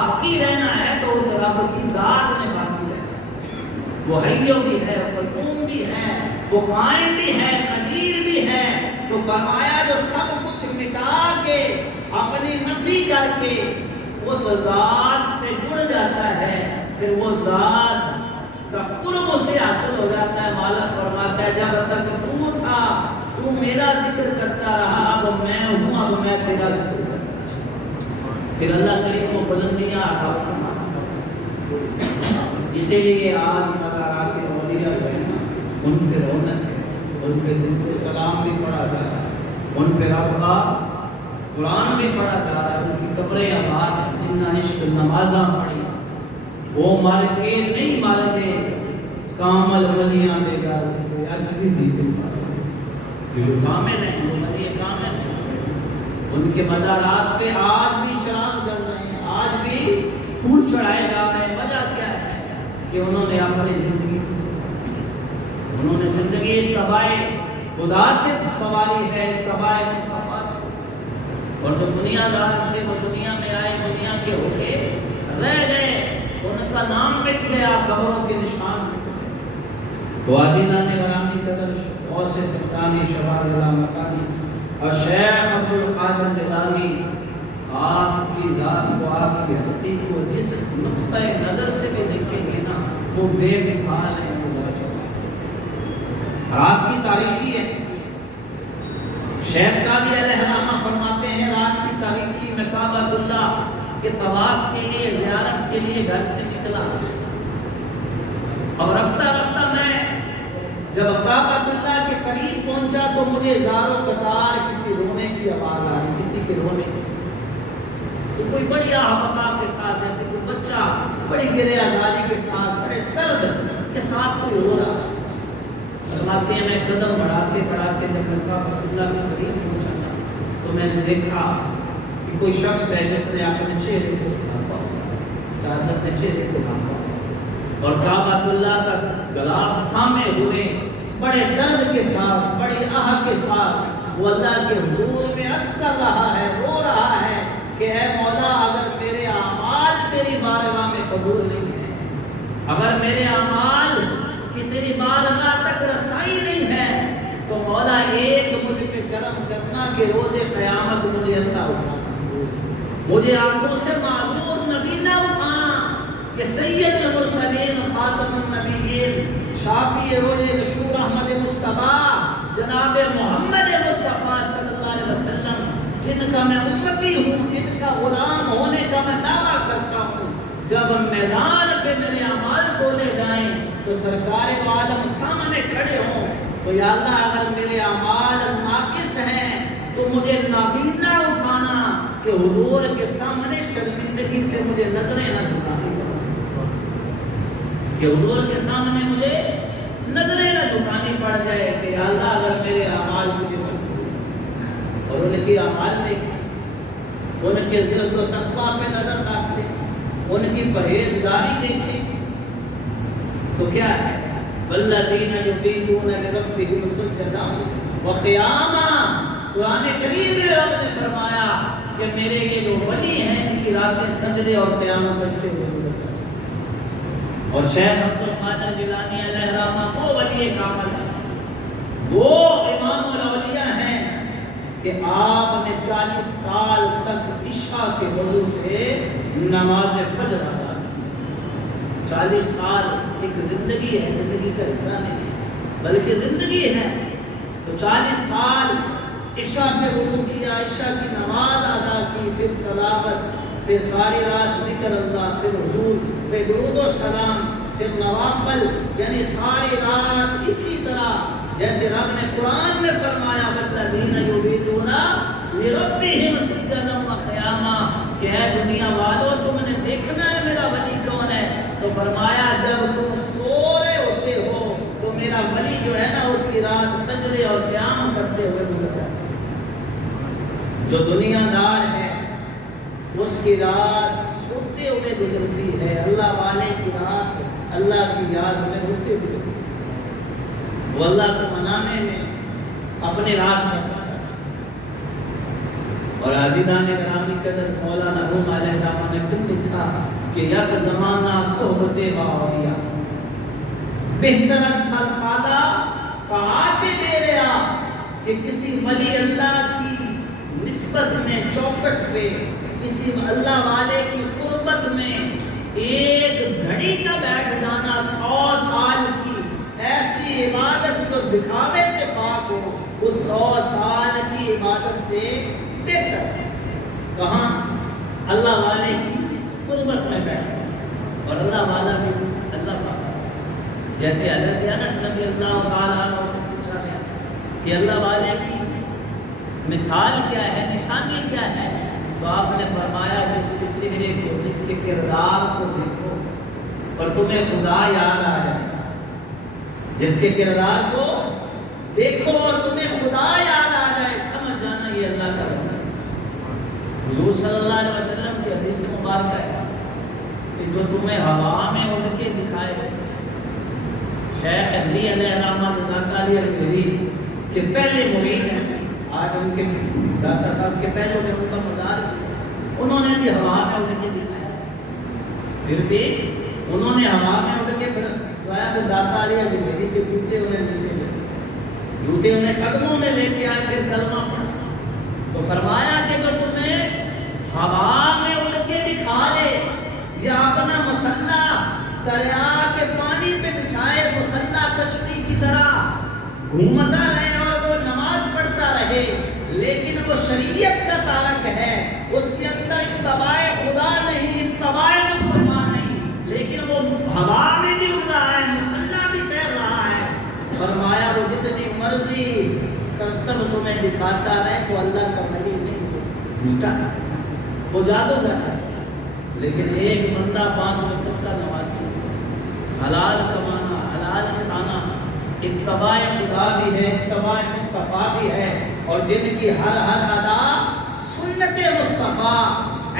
باقی رہنا ہے تو اس رب کی ذات نے باقی رہنا ہے. وہ حی بھی ہے، قیوم بھی ہے، وہ قائم بھی ہے، قدیر بھی ہے. تو فرمایا جو سب کچھ مٹا کے اپنی نفی کر کے اس ذات سے جڑ جاتا ہے، پھر وہ ذات کا قرب سے حاصل ہو جاتا ہے. مالک فرماتا ہے جب تک تو تھا تو میرا ذکر کرتا رہا، اب میں ہوں، اب میں تیرا ذکر کرتا ہوں. پھر اللہ کریم کو بلندیاں عطا فرما. اسی لیے آج مزارات اولیاء جو ہے نا، ان پہ رونق ہے، ان پہ دل کو سلام بھی پڑھا جا رہا ہے، ان پہ رب کا قرآن بھی پڑھا جا رہا ہے. ان کی قبریں آباد ہیں، جنہ عشق نمازاں پڑھی وہ مر کے نہیں مر دے کامل ولیاں دے گھر اج بھی دیدن پڑھے جو کامل ہیں، وہ ولی کامل ہیں. ان کے مزارات پہ آج بھی چراغ جل رہے ہیں، آج بھی پھول چڑھائے جا رہے ہیں. وجہ کیا ہے کہ انہوں نے اپنی زندگی انہوں نے زندگی تباہ خدا سے سواری ہے، تباہ مصطفیٰ سے. اور جو دنیا دار تھے وہ دنیا میں آئے، دنیا کے ہو کے رہ گئے، ان کا نام مٹ گیا، قبروں کے نشان. عزیزان گرامی قدر غوث سلطانی شباب اللہ مکانی اور شیخ عبد القادر جیلانی، آپ کی ذات کو، آپ کی ہستی کو جس نقطۂ نظر سے بھی دیکھیں گے نا وہ بے مثال ہے. رات کی تاریخی ہے. شیخ سعدی علیہ الرحمہ فرماتے ہیں رات کی تاریخی میں کعبۃ اللہ کے طواف کے لیے، زیارت کے لیے گھر سے نکلا، اور رفتہ رفتہ میں جب کعبۃ اللہ کے قریب پہنچا تو مجھے زارو قطار کسی رونے کی آواز آئی، کسی کے رونے کی. تو کوئی بڑی آہبکا کے ساتھ، جیسے کوئی بچہ بڑی گرے آزاری کے ساتھ، بڑے درد کے ساتھ کوئی رو رہا. فرماتے ہیں میں قدم بڑھاتے بڑھاتے جب کعبۃ اللہ کے قریب پہنچا تو میں نے دیکھا کہ کوئی شخص ہے جس نے اپنے چہرے کو ڈھانپا ہوا، چادر نے چہرے کو ڈھانپا ہوا، اور کعبۃ اللہ کا غلاف تھامے ہوئے بڑے درد کے ساتھ، بڑی آہ کے ساتھ وہ اللہ کے حضور میں عرض کر رہا ہے، رو رہا ہے کہ اے مولا اگر میرے اعمال تیری بارگاہ میں قبول نہیں ہے، اگر میرے اعمال کی تیری بارگاہ تک رسائی نہیں ہے تو مولا ایک مجھ پہ کرم کرنا کہ روز قیامت مجھے عطا اٹھانا، مجھے آنکھوں سے معذور نبی نہ اٹھانا کہ سید المرسلین خاتم النبیین شافی روز مشہور احمد مصطفیٰ جناب محمد مصطفیٰ صلی اللہ علیہ وسلم جن کا میں امتی ہوں، جن کا غلام ہونے کا میں دعویٰ کرتا ہوں، جب میدان پہ میرے اعمال بولے جائیں تو سرکار عالم سامنے کھڑے ہوں تو یا اللہ اگر میرے اعمال ناقص ہیں تو مجھے نابینا اٹھانا کہ حضور کے سامنے شرمندگی سے مجھے نظریں نہ جھکانی پڑ، کہ حضور کے سامنے مجھے نظریں نہ جھکانی پڑ جائے کہ یا اللہ اگر میرے اعمال مجھے اور ان کی اعمال دیکھیں، ان کے زہد و تقویٰ پہ نظر ڈالیں، ان کی پرہیزگاری دیکھیں تو کیا ہے والذین یبیتون لربہم سجدا وقیاما. قرآن کریم میں رب نے فرمایا کہ میرے یہ جو ولی ہیں ان کی راتیں سجدے اور قیام کرتے ہوئے گزرتی ہیں. اور شیخ عبد القادر جیلانی علیہ الرحمہ وہ ولی کامل ہیں، وہ امام الاولیاء ہیں کہ آپ نے 40 سال تک عشاء کے وضو سے نماز فجر ادا کی. 40 سال ایک زندگی ہے، زندگی کا حصہ نہیں ہے بلکہ زندگی ہے. تو 40 سال عشاء پہ وضو کیا، عشاء کی نماز ادا کی، پھر تلاوت، پھر ساری رات ذکر اللہ، پھر حضور پہ درود و سلام، پھر نوافل، یعنی ساری رات اسی طرح جیسے رب نے قرآن میں فرمایا والذین یبیتون لربہم سجدا وقیاما کہ اے دنیا والوں تم نے دیکھنا ہے میرا ولی کون ہے. تو فرمایا جب تم سو رہے ہوتے ہو تو میرا ولی جو ہے نا اس کی رات سجدے اور قیام کرتے ہوئے گزر جاتی ہے. جو دنیا دار ہے اس کی رات سوتے ہوئے گزرتی ہے، اللہ والے کی رات اللہ کی یاد میں ہوتے ہوئے وہ اللہ کو منانے میں اپنے رات میں سارا. اور عزیزان گرامی قدر مولانا روم علیہ السلام نے خود لکھا کہ یک زمانہ صحبت باویا بہتر سالہ کہا کہ میرے آپ کہ کسی ولی اللہ کی نسبت میں چوکٹ پہ کسی اللہ والے کی قربت میں ایک گھڑی کا بیٹھ جانا 100 سال کی ایسی عبادت جو دکھاوے سے پاک ہو اس 100 سال کی عبادت سے بہتر ہے۔ کہاں؟ اللہ والے کی قربت میں بیٹھا اور اللہ والا بھی اللہ پاک جیسے حضرت انس رضی اللہ تعالیٰ عنہ سے پوچھا گیا کہ اللہ والے کی مثال کیا ہے، نشانی کیا ہے، تو آپ نے فرمایا جس کے چہرے کو، جس کے کردار کو دیکھو اور تمہیں خدا یاد آ جائے، جس کے کردار کو دیکھو اور تمہیں خدا یاد آ جائے، سمجھ جانا یہ اللہ کا بندہ ہے۔ حضور صلی اللہ علیہ وسلم کی حدیث مبارکہ ہے کہ جو تمہیں ہوا میں اڑ کے دکھائے، شیخ علی علیہ الرحمہ داتا علی الگری کے پہلے مرید ہیں، آج ان کے داتا صاحب کے پہلے میں ان کا مزار کیا، انہوں نے بھی ہوا میں اڑ کے دکھایا، پھر بھی انہوں نے ہوا میں اڑ کے دکھایا کہ داتا علی الگری کے جوتے انہیں نیچے چلے، جوتے انہیں قدموں میں لے کے آئے، پھر کلمہ پڑھا تو فرمایا کہ جو تمہیں ہوا میں اڑ کے دکھا لے یا اپنا مسلح دریا کے پانی پہ بچھائے، مسلح کشتی کی طرح گھومتا رہے اور وہ نماز پڑھتا رہے، لیکن وہ شریعت کا تارک ہے، اس کے اندر اتباع خدا نہیں، اتباع مصطفیٰ نہیں، لیکن وہ ہوا میں بھی اڑ رہا ہے، مسلح بھی تیر رہا ہے۔ فرمایا وہ جتنی مرضی کرتب تمہیں دکھاتا رہے تو اللہ کا ولی نہیں ہے، جھوٹا ہے، وہ جادوگر ہے، لیکن ایک بندہ 5 وقت کا نمازی، حلال کمانا، حلال کھانا، اتباع خدا بھی ہے، اتباع مصطفیٰ بھی ہے، اور جن کی ہر ادا سنت مصطفیٰ،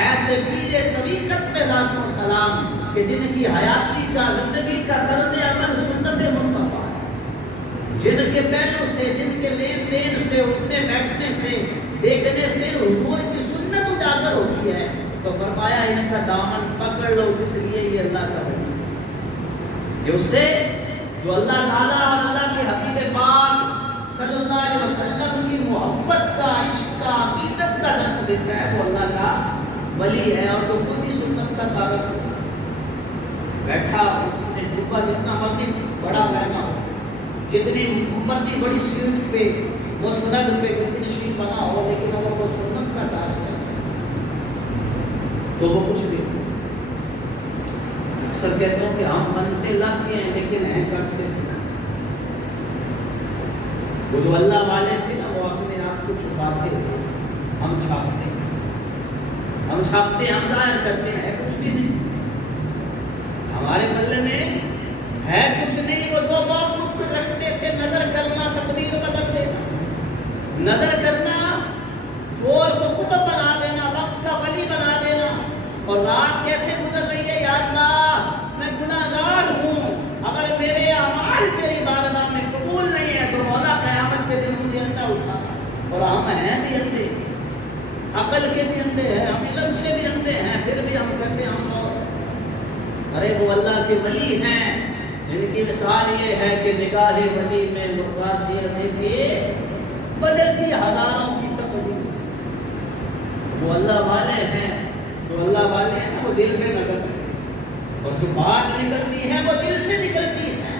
ایسے پیر طریقت پہ لاکھوں سلام کہ جن کی حیاتی کا، زندگی کا طرز عمل سنت مصطفیٰ ہے، جن کے پہلو سے، جن کے لین دین سے، اٹھنے بیٹھنے سے، دیکھنے سے حضور کی سنت اجاگر ہوتی ہے، تو فرمایا ان کا دامن پکڑ لو، اس لیے یہ اللہ کا ولی ہے، کہ اس سے جو اللہ تعالیٰ اور اللہ کے حبیب پاک صلی اللہ علیہ وسلم کی محبت کا، عشق کا، عقیدت کا درس دیتا ہے، وہ اللہ کا ولی ہے، اور تو خود ہی سنت کا تعلق بیٹھا، اس نے جبہ جتنا مرضی بڑا مہنگا ہو، جتنی مرضی بڑی سیٹ پہ، مسند پہ کتنی شیٹ بنا ہو، لیکن اگر وہ سنت کا تعلق ہے تو وہ کچھ نہیں۔ اکثر کہتا ہوں کہ ہم بنتے لاتے ہیں لیکن ہیں کرتے ہیں۔ وہ جو اللہ والے تھے نا، وہ اپنے آپ کو چھپاتے تھے، ہم چھاپتے ہیں، ہم چھاپتے ہیں، ہم ظاہر کرتے ہیں، کچھ بھی نہیں، ہمارے بلے میں ہے کچھ نہیں۔ وہ دو بات کچھ رکھتے تھے، نظر کرنا تقدیر بدل دینا، نظر کرنا چور کو قطب بنا دینا، وقت کا ولی بنا دینا، اور رات کیسے گزر رہی ہے، یا اللہ میں گناہگار ہوں، اگر میرے اعمال تیری بارگاہ میں قبول نہیں ہے تو مولا قیامت کے دن مجھے اندھا اٹھا۔ اور ہم ہیں بھی اندھے، عقل کے بھی اندھے ہیں، ہم علم سے بھی اندھے ہیں، پھر بھی ہم کہتے ہیں ہم اور ارے وہ اللہ کے ولی ہیں، ان کی مثال یہ ہے کہ نگاہ ولی میں مرغا سیر دیکھیے بدلتی ہزاروں کی تقدیر۔ وہ اللہ والے ہیں، جو اللہ والے ہیں نا، وہ دل میں نظر کرتے ہیں، اور جو بات نکلتی ہے وہ دل سے نکلتی ہے۔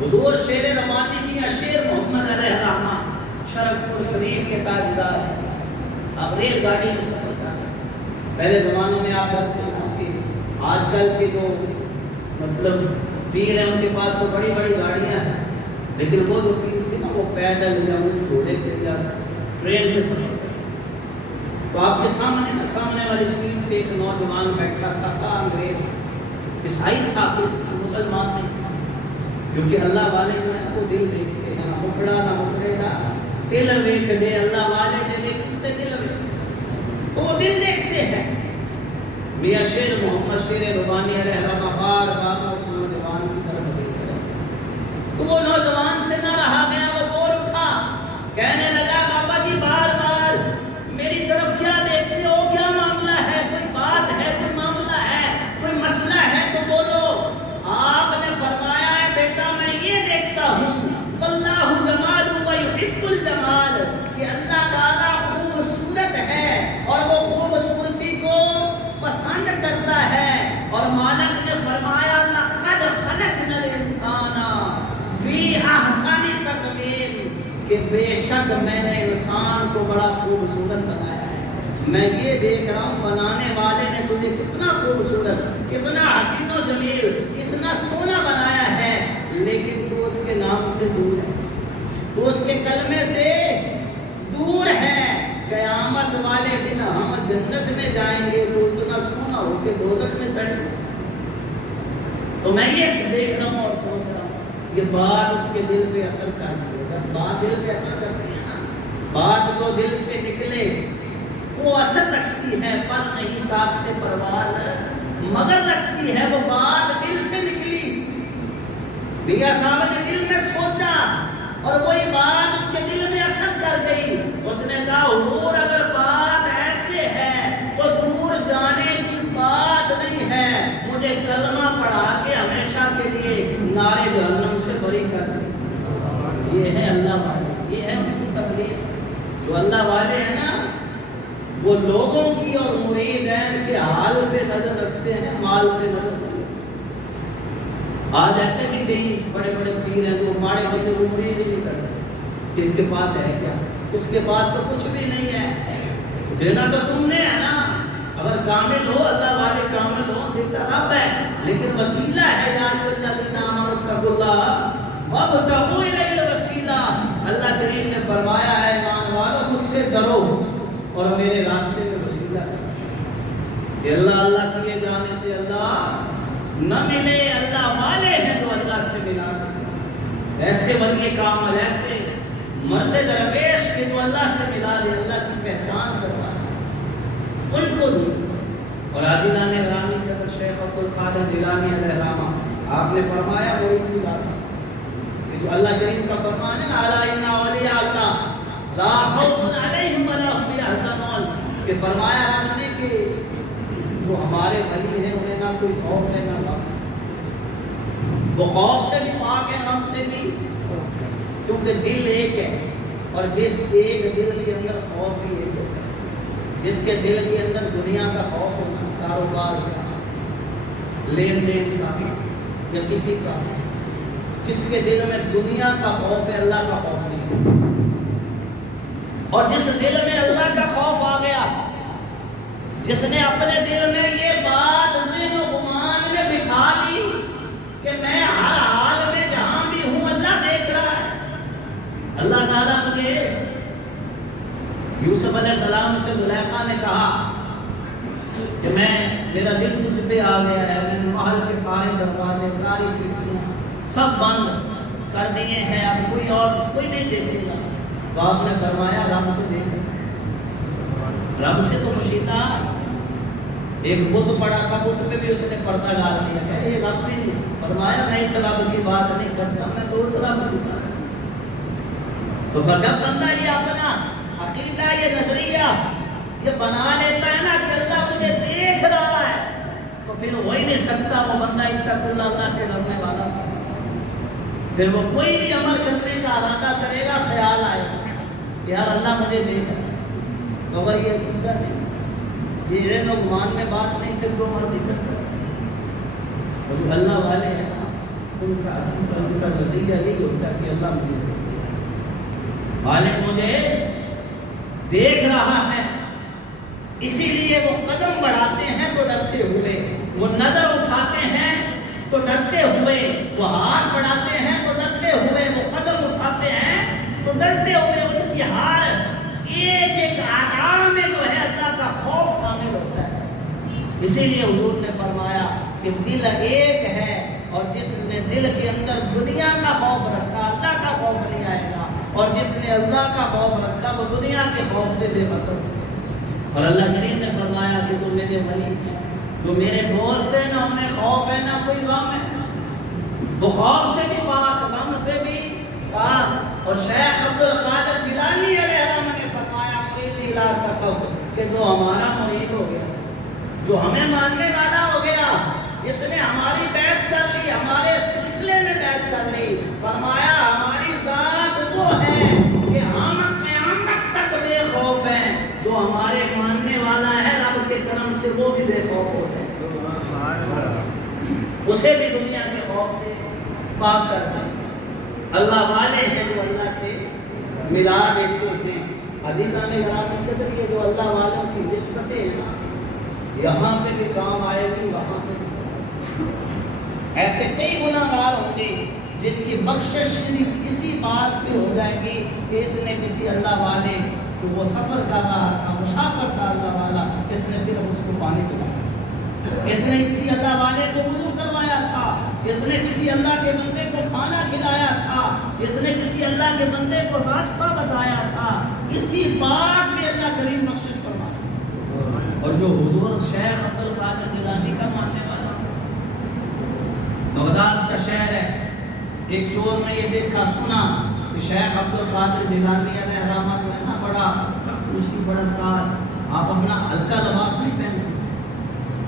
حضور شیر رمانی میاں شیر محمد علیہ الرحمہ شرفپور شریف کے تاجدار ہیں۔ اب ریل گاڑی میں سفر کرتے ہیں، پہلے زمانے میں آپ دیکھتے ہیں کہ آج کل کے جو مطلب پیر ہیں ان کے پاس تو بڑی بڑی گاڑیاں ہیں، لیکن وہ جو پیر تھے نا، وہ پیدل یا گھوڑے پہ یا ٹرین پہ سفر کرتے۔ تو آپ کے سامنے والی سیٹ پہ ایک نوجوان بیٹھا تھا، انگریز عیسائی تھا، مسلمان نہیں تھا، کیونکہ اللہ والے جو ہیں وہ دل دیکھتے ہیں، نہ مکڑا نہ مکڑے گا، دل دیکھ دے، اللہ والے جو دیکھتے دل دیکھتے، تو وہ دل دیکھتے ہیں۔ میاں شیر محمد شیر ربانی علیہ الرحمہ بار بار اس نوجوان کی طرف دیکھ رہے، تو وہ نوجوان سے نہ رہا گیا، وہ بول اٹھا، کہنے لگا بابا جی بار بار میری طرف کیا کہ میں نے انسان کو بڑا خوبصورت بنایا ہے، میں یہ دیکھ رہا ہوں بنانے والے نے تجھے کتنا خوبصورت، کتنا حسین و جمیل، کتنا سونا بنایا ہے، لیکن تو اس کے نام سے دور ہے، تو اس کے کلمے سے دور ہے۔ قیامت والے دن ہم جنت میں جائیں گے تو اتنا سونا ہو کے دوزخ میں سڑ گے۔ تو میں یہ دیکھ رہا ہوں اور سوچ رہا ہوں یہ بات اس کے دل پہ اثر کرتی ہے۔ جب بات دل پہ اثر کرتی ہے نا، بات جو دل سے نکلے وہ اثر رکھتی ہے، پر نہیں طاقت پرواز مگر رکھتی ہے۔ وہ بات دل سے نکلی، میاں صاحب نے دل میں سوچا اور وہی بات اس کے دل میں اثر کر گئی۔ اس نے کہا حضور اگر بات ایسے ہے تو دور جانے کی بات نہیں ہے، مجھے کلمہ پڑھا کے ہمیشہ کے لیے نارے جہنم سے بری کر دے۔ یہ ہے اللہ والے، یہ ہے ان کی تبلیغ۔ جو اللہ والے ہیں نا وہ لوگوں کی اور مریدین کے حال پہ نظر رکھتے ہیں، مال پہ نظر رکھتے ہیں۔ آج ایسے بھی کئی بڑے بڑے پیر ہیں جو ماڑے بندے کو مرید ہی نہیں کرتے کہ اس کے پاس ہے کیا، اس کے پاس تو کچھ بھی نہیں ہے، دینا تو تم نے ہے نا۔ اگر کامل ہو، اللہ والے کامل ہو، دیتا رب ہے، لیکن وسیلہ ہے۔ یا الذین آمنوا اتقوا اللہ وابتغوا الیہ الوسیلہ۔ اللہ کریم نے فرمایا ہے ایمان والو مجھ سے ڈرو اور میرے راستے میں وسیلہ کرو۔ کہ اللہ اللہ کیے جانے سے اللہ نہ ملے، اللہ والے ہیں جو اللہ سے ملا دے۔ ایسے ولی کامل، ایسے مرد درویش کے جو اللہ سے ملا دے، اللہ کی پہچان کروا دے، ان کو بھی۔ اور عزیزان گرامی قدر شیخ عبد القادر جیلانی علیہ الرحمہ، آپ نے فرمایا وہی کی بات کہ جو اللہ کریم کا فرمان ہے الا ان اولیاء اللہ لا خوف علیہم ولا هم یحزنون، کہ فرمایا ہم نے کہ جو ہمارے ولی ہیں انہیں نہ کوئی خوف ہے نہ غم، وہ خوف سے بھی پاک ہے، غم سے بھی، کیونکہ دل ایک ہے، اور جس ایک دل کے اندر خوف بھی ایک ہوتا ہے۔ جس کے دل کے اندر دنیا کا خوف ہونا، کاروبار کا، لین دین کا یا کسی کا، جس کے دل میں دنیا کا خوف ہے، اللہ کا خوف نہیں، اور جس دل میں اللہ کا خوف آ گیا، جس نے اپنے دل میں یہ بات ذہن و گمان میں بٹھا لی کہ میں ہر حال میں جہاں بھی ہوں اللہ دیکھ رہا ہے۔ اللہ تعالیٰ مجھے، یوسف علیہ السلام سے زلیخا نے کہا کہ میرا دل تجھ پہ آ گیا ہے، میں نے محل کے سارے دروازے، ساری کھڑکیاں سب بند کر دیے ہیں، اب کوئی نہیں دیکھے گا۔ تو آپ نے فرمایا رب تو دیکھ رہا ہے، رب سے تو پوچھتا۔ ایک بت پڑا تھا، بت پہ بھی اس نے پردہ ڈال دیا کہ یہ رب نے نہیں فرمایا، میں اس رب کی بات نہیں کرتا، میں تو اس رب کی بات۔ تو جب بندہ یہ اپنا عقیدہ، یہ نظریہ یہ بنا لیتا ہے نا کہ اللہ مجھے دیکھ رہا ہے، تو پھر ہو ہی نہیں سکتا وہ بندہ اتقوا اللہ، اللہ سے ڈرنے والا۔ پھر وہ کوئی بھی عمل کرنے کا ارادہ کرے گا، خیال آئے گا یار اللہ مجھے دیکھ رہا ہے، تو اگر یہ عقیدہ نہیں، یہ ذہن و گمان میں بات نہیں، پھر جو مرضی کرتا ہے۔ اور جو اللہ والے ہیں نا ان کا نتیجہ یہی ہوتا ہے کہ اللہ مجھے مالک مجھے دیکھ رہا ہے، اسی لیے وہ قدم بڑھاتے ہیں تو ڈرتے ہوئے، وہ نظر اٹھاتے ہیں تو ڈرتے ہوئے، وہ ہاتھ بڑھاتے ہیں تو ڈرتے ہوئے، وہ قدم اٹھاتے ہیں تو ڈرتے ہوئے۔ ان کی ہر ایک ایک اعضاء میں جو ہے اللہ کا خوف شامل ہوتا ہے۔ اسی لیے حضور نے فرمایا کہ دل ایک ہے، اور جس نے دل کے اندر دنیا کا خوف رکھا اللہ کا خوف نہیں آئے گا، اور جس نے اللہ کا خوف رکھا وہ دنیا کے خوف سے بے خطر ہے۔ اور اللہ کریم نے فرمایا کہ تم میرے ولی، جو میرے دوست ہیں، نہ انہیں خوف ہے نہ کوئی غم ہے، وہ خوف سے بھی پاک، غم سے بھی پاک۔ اور شیخ عبد القادر جیلانی علیہ الرحمہ نے فرمایا مریدی لا تخف، کہ جو ہمارا مرید ہو گیا، جو ہمیں ماننے والا ہو گیا، جس نے ہماری بیعت کر لی، ہمارے سلسلے میں بیعت کر لی، فرمایا ہماری ذات وہ ہے کہ ہم قیامت تک بے خوف ہیں، جو ہمارے ماننے والا ہے رب کے کرم سے وہ بھی بے خوف ہوتے ہیں، اسے بھی دنیا کے خوف سے پاک کرتا ہے۔ اللہ والے ہیں جو اللہ سے ملا دیتے ہیں۔ عزیزان گرامی قدر، یہ جو اللہ والوں کی نسبتیں ہیں نا، یہاں پہ بھی کام آئے گی، وہاں پہ بھی کام آئے گی۔ ایسے کئی گناہگار ہوں گے جن کی بخشش صرف اسی بات پہ ہو جائے گی کہ اس نے کسی اللہ والے تو وہ سفر کر رہا تھا، مسافر تھا اللہ والا، اس نے صرف اس کو پانی پلایا، اس نے کسی اللہ والے کو وضو کروایا تھا، اس نے کسی اللہ کے بندے کو کھانا کھلایا تھا، اس نے کسی اللہ کے بندے کو راستہ بتایا تھا، اسی بات میں اللہ کریم بخشش فرمایا۔ اور جو حضور شیخ عبد القادر جیلانی کا ماننے والا، بغداد کا شہر ہے، ایک چور نے یہ دیکھا سنا کہ شیخ عبد القادر جیلانی علیہ الرحمہ جو ہے نا بڑا خوشی بڑا کار، آپ اپنا ہلکا لباس نہیں پہنتے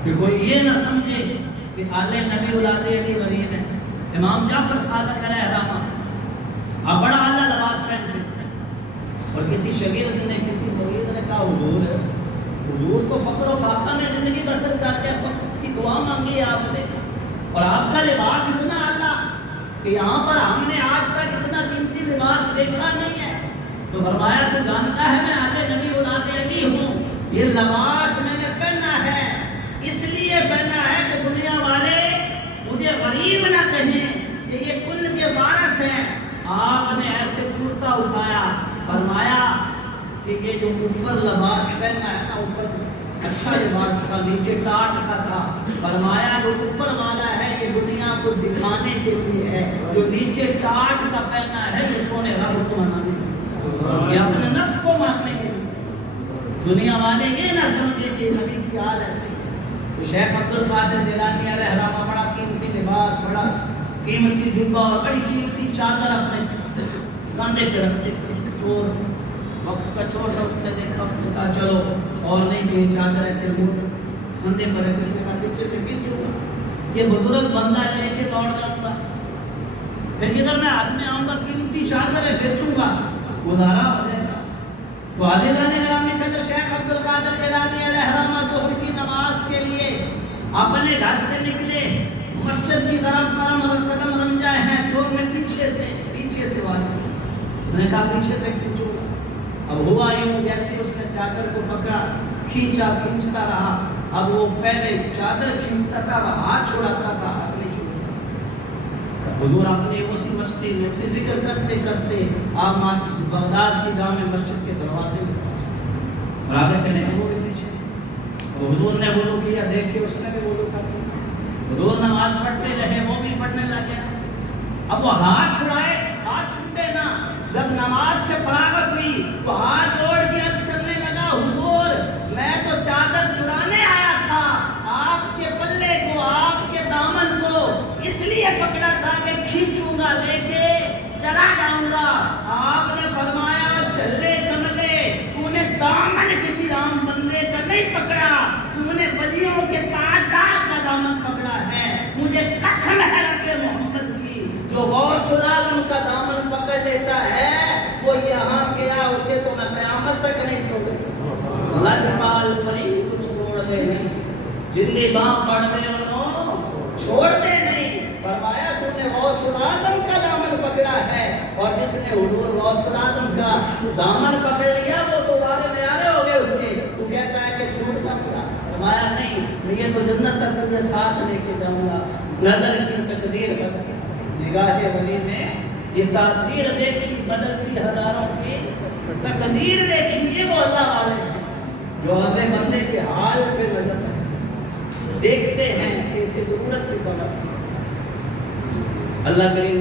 کہ کوئی یہ نہ سمجھے کہ آل نبی اولاد علی غریب ہے، امام جعفر صادق علیہ الرحمہ، آپ بڑا اعلیٰ لباس پہنتے۔ اور کسی شاگرد نے، کسی مرید نے کہا حضور تو فخر و فاقہ میں زندگی بسر کر کے فقر کی دعا مانگی آپ نے، اور آپ کا لباس اتنا اعلیٰ کہ یہاں پر ہم نے آج تک اتنا قیمتی لباس دیکھا نہیں ہے۔ تو فرمایا تو جانتا ہے میں آل نبی اولاد علی ہوں، یہ لباس میں نے پہنا ہے اس لیے پہنا ہے کہ دنیا والے مجھے غریب نہ کہیں کہ یہ کل کے وارث ہیں۔ آپ نے ایسے کرتا اٹھایا، فرمایا کہ یہ جو اوپر لباس پہنا ہے نا، اوپر اچھا لباس تھا، نیچے ٹاٹ کا تھا، فرمایا جو اوپر والا ہے یہ دنیا کو دکھانے کے لیے ہے، جو نیچے ٹاٹ کا پہنا ہے یہ سونے رب کو منانے کے لیے، یہ اپنے نفس کو ماننے کے لیے۔ دنیا والے یہ نہ سمجھے کہ نبی کی حال ایسے ہی ہے۔ تو شیخ عبد القادر جیلانی علیہ الرحمہ بڑا قیمتی لباس، بڑا قیمتی جبہ اور بڑی قیمتی چادر اپنے کاندھے پہ رکھتے تھے۔ چور وقت کا چور تھا، اس نے دیکھا، اس نے کہا چلو اور نہیں کہ چادر ایسے کندھے پر رکھ، اس نے کہا پیچھے سے گر جاؤں گا، یہ بزرگ بندہ لے کے دوڑ جاؤں گا، پھر کدھر میں ہاتھ میں آؤں گا، قیمتی چادر ہے کھینچوں گا، گزارا ہو جائے گا۔ تو عزیزان گرامی قدر، شیخ عبد القادر جیلانی علیہ الرحمہ ظہر کی نماز کے لیے اپنے گھر سے نکلے، مسجد کی طرف قدم رنجائے ہیں، چور میں پیچھے سے واضح، اس نے کہا پیچھے سے کھینچوں گا۔ اب ہوا یوں جیسے اس نے چادر کو پکڑا، کھینچتا رہا، اب وہ پہلے چادر کھینچتا تھا، وہ ہاتھ چھوڑاتا تھا، ہاتھ نہیں چھوڑتا۔ حضور اپنے اسی مسجد میں ذکر کرتے کرتے آپ بغداد کی جامع مسجد کے دروازے میں پہنچے اور آگے چلے گئے، وہ بھی پیچھے۔ حضور نے وضو کیا، دیکھے اس نے بھی وضو کر لیا، حضور نماز پڑھتے رہے، وہ بھی پڑھنے لگے۔ اب وہ ہاتھ چھڑائے، ہاتھ چھوٹے نا، جب نماز سے فراغت ہوئی تو ہاتھ جوڑ کے عرض کرنے لگا، حضور میں تو چادر چرانے آیا تھا، آپ کے پلے کو، آپ کے دامن کو اس لیے پکڑا تھا کہ کھینچوں گا، لے کے چلا جاؤں گا۔ آپ نے فرمایا چلے کملے، تو نے دامن کسی عام بندے کا نہیں پکڑا، تو نے ولیوں کے تاجدار کا دامن پکڑا ہے۔ مجھے قسم ہے رب محمد کی، جو غوث العالم کا دامن پکڑ لیتا ہے وہ یہاں گیا، اسے تو میں قیامت تک نہیں چھوڑوں۔ لجپال فرید کو چھوڑ دے نہیں، جنی باں پڑھنے انہوں چھوڑتے نہیں۔ فرمایا تم نے غوث العالم کا دامن پکڑا ہے، اور جس نے حضور غوث العالم کا دامن پکڑ لیا وہ تو دارے نیارے ہو گئے اس کے، تو کہتا ہے کہ چھوڑتا پڑا۔ فرمایا نہیں، یہ تو جنت تک مجھے ساتھ لے کے جاؤں گا۔ نظر کی تقدیر بدل، نگاہ ولی نے یہ تاثیر دیکھی بدلتی ہزاروں کی تقدیر دیکھی، یہ وہ اللہ والے ہیں جو اگلے بندے کے حال پہ نظر دیکھتے ہیں کہ اسے ضرورت کی سبب۔ اللہ کریم